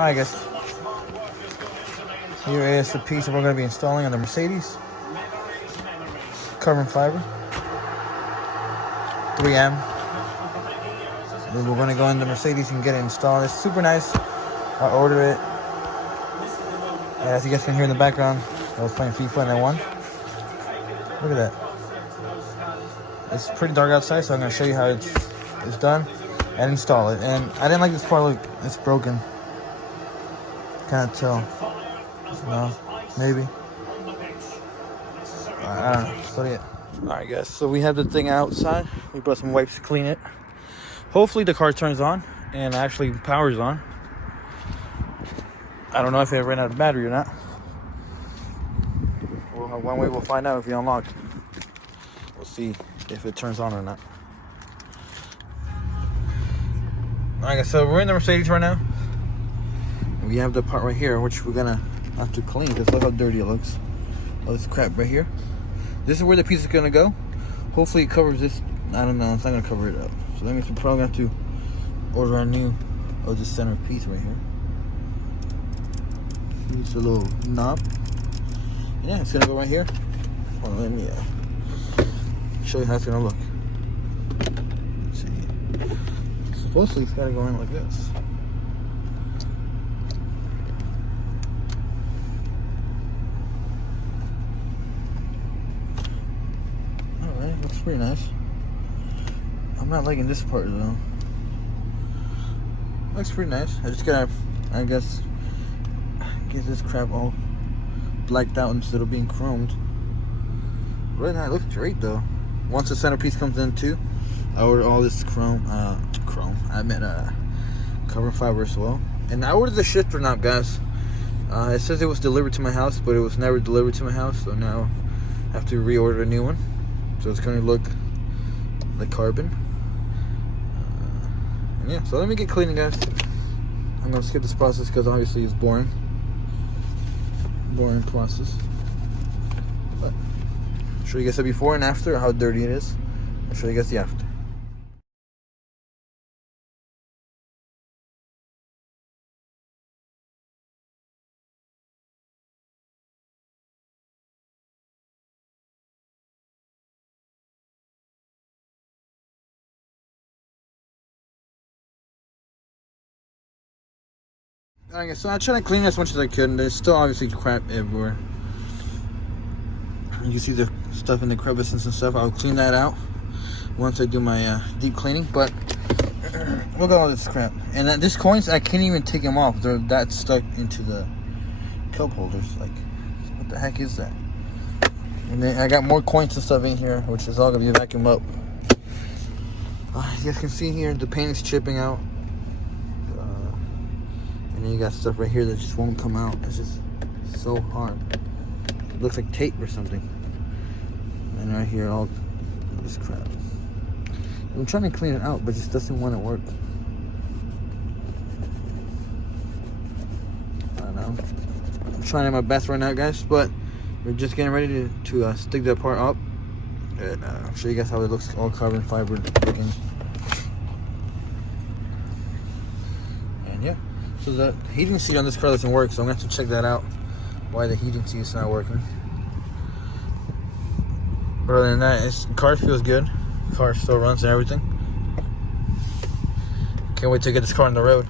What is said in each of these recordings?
Alright guys, here is the piece that we're going to be installing on the Mercedes. Carbon fiber, 3M. We're going to go in the Mercedes and get it installed. It's super nice. I ordered it. And as you guys can hear in the background, I was playing FIFA and I won. Look at that. It's pretty dark outside, so I'm going to show you how it's done and install it. And I didn't like this part. Look, it's broken. Can't tell. No, maybe. I don't know. So yeah. Alright guys, so we have the thing outside. We brought some wipes to clean it. Hopefully the car turns on and actually powers on. I don't know if it ran out of battery or not. One way we'll find out if we unlock. We'll see if it turns on or not. Alright guys, so we're in the Mercedes right now. We have the part right here, which we're gonna have to clean because look how dirty it looks. All this crap right here. This is where the piece is gonna go. Hopefully it covers this. I don't know, it's not gonna cover it up. So that means we're probably gonna have to order a new this center piece right here. It's a little knob. Yeah, it's gonna go right here. Hold on, let me show you how it's gonna look. Let's see. Supposedly it's gotta go in like this. Alright, looks pretty nice. I'm not liking this part though. Looks pretty nice. I just gotta, I guess, get this crap all blacked out instead of being chromed. Right now it looks great though. Once the centerpiece comes in too, I ordered all this carbon fiber as well. And I ordered the shifter knob, guys. It says it was delivered to my house, but it was never delivered to my house, so now I have to reorder a new one. So it's gonna look like carbon. And yeah, so let me get cleaning, guys. I'm gonna skip this process because obviously it's boring process. But I'll show you guys the before and after, how dirty it is. I'll show you guys the after. Alright, so I tried to clean as much as I could, and there's still obviously crap everywhere. You can see the stuff in the crevices and stuff. I'll clean that out once I do my deep cleaning. But look at all this crap. And these coins, I can't even take them off. They're that stuck into the cup holders. Like, what the heck is that? And then I got more coins and stuff in here, which is all gonna be vacuumed up. You guys can see here, the paint is chipping out. And then you got stuff right here that just won't come out. It's just so hard. It looks like tape or something. And right here, all this crap. I'm trying to clean it out, but it just doesn't want to work. I don't know. I'm trying my best right now, guys, but we're just getting ready to stick that part up. And I'll show you guys how it looks, all carbon fiber looking. And yeah. So the heating seat on this car doesn't work, so I'm going to have to check that out, why the heating seat is not working. But other than that, the car feels good. The car still runs and everything. Can't wait to get this car on the road.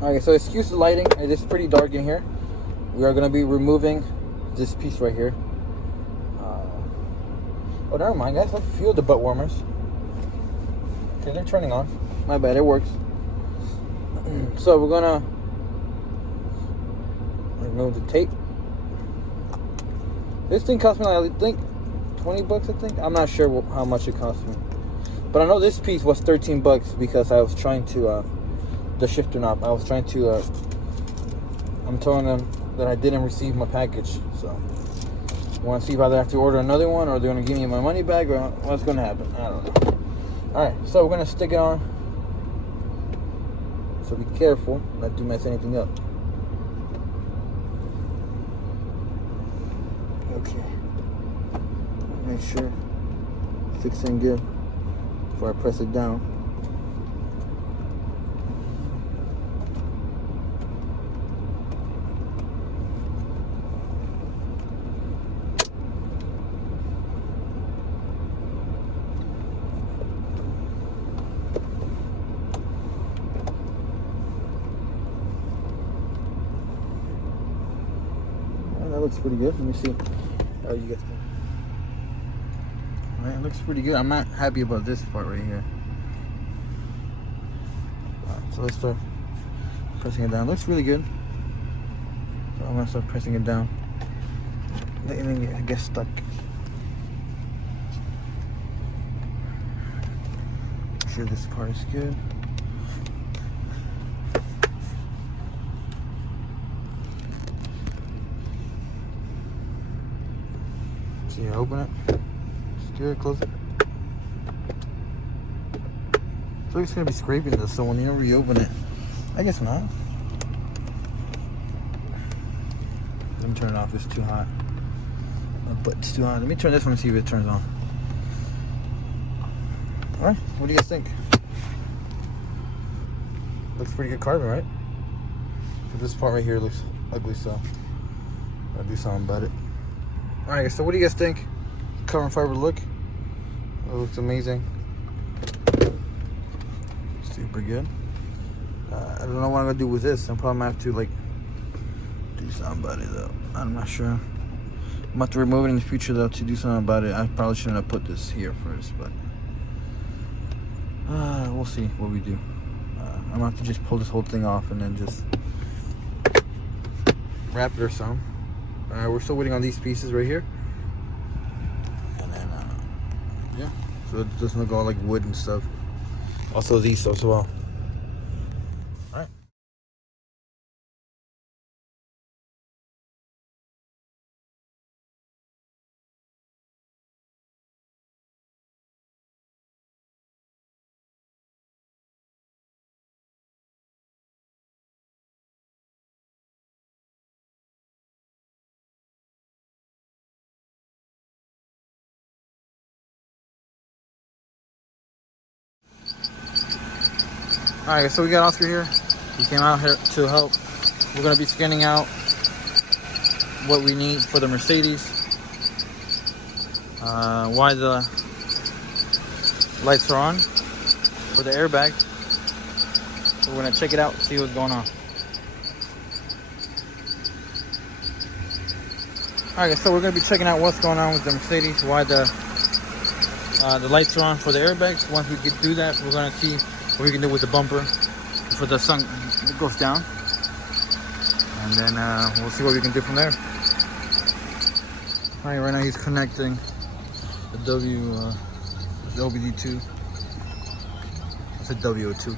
Alright, so excuse the lighting. It is pretty dark in here. We are going to be removing this piece right here. Oh, never mind, guys. Let's feel the butt warmers. Okay, they're turning on. My bad, it works. So we're gonna remove the tape. This thing cost me, I think, 20 bucks, I think. I'm not sure how much it cost me. But I know this piece was 13 bucks because I was trying to, the shifter knob. I was trying to, I'm telling them that I didn't receive my package. So I want to see if I have to order another one or they're going to give me my money back or what's going to happen. I don't know. Alright, so we're going to stick it on. So be careful not to mess anything up. Okay. Make sure it's fixing good before I press it down. looks pretty good. Let me see how you guys think. Alright, it looks pretty good. I'm not happy about this part right here. Alright, so let's start pressing it down. It looks really good. So I'm gonna start pressing it down. And then it gets stuck. Make sure this part is good. So you open it. Just good, close it. So it's gonna be scraping this, so when you reopen it, I guess not. Let me turn it off, it's too hot. But it's too hot. Let me turn this one and see if it turns on. Alright, what do you guys think? Looks pretty good carbon, right? So this part right here looks ugly, so I'll do something about it. Alright, so what do you guys think? Carbon fiber look. It looks amazing. Super good. I don't know what I'm gonna do with this. I'm probably gonna have to like do something about it though. I'm not sure. I'm gonna have to remove it in the future though to do something about it. I probably shouldn't have put this here first, but we'll see what we do. I'm gonna have to just pull this whole thing off and then just wrap it or something. We're still waiting on these pieces right here. And then, yeah. So it doesn't look all like wood and stuff. Also these as well. Alright. Alright, so we got Oscar here. He came out here to help. We're going to be scanning out what we need for the Mercedes. Why the lights are on for the airbag. So we're going to check it out, see what's going on. Alright, so we're going to be checking out what's going on with the Mercedes. Why the lights are on for the airbags. Once we can do that, we're going to see what we can do with the bumper for the sun it goes down, and then we'll see what we can do from there. All right, right now he's connecting the WD2. It's a W2,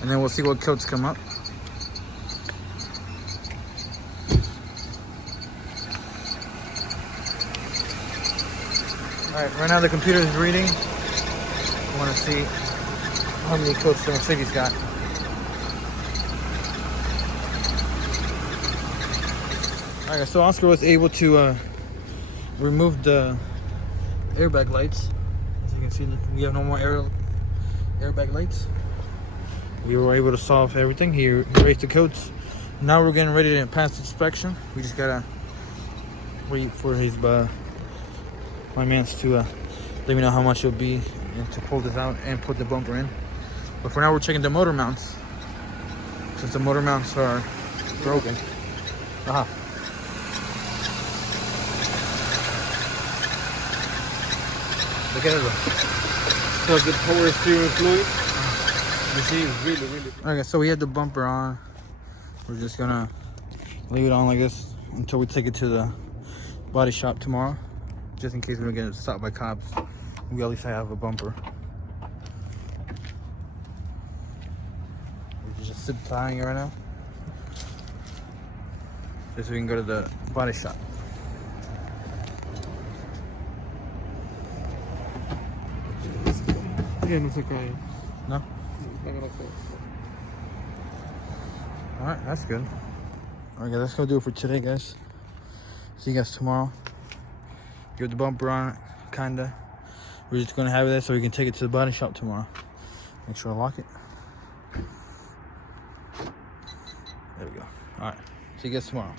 and then we'll see what codes come up. Alright, right now the computer is reading. I want to see how many codes the Mercedes got. Alright, so Oscar was able to remove the airbag lights. As you can see, we have no more airbag lights. We were able to solve everything. He erased the codes. Now we're getting ready to pass the inspection. We just gotta wait for his my man's to let me know how much it'll be and to pull this out and put the bumper in. But for now we're checking the motor mounts, since the motor mounts are broken. Look at it. So good power steering fluid. You see, it's really. Okay, so we had the bumper on. We're just gonna leave it on like this until we take it to the body shop tomorrow. Just in case we don't get stopped by cops, we at least have a bumper. We're just zip tying it right now, just so we can go to the body shop. No? Alright, that's good. Alright guys, that's gonna do it for today, guys. See you guys tomorrow. Get the bumper on it, kinda. We're just gonna have it there so we can take it to the body shop tomorrow. Make sure I lock it. There we go. Alright, see you guys tomorrow.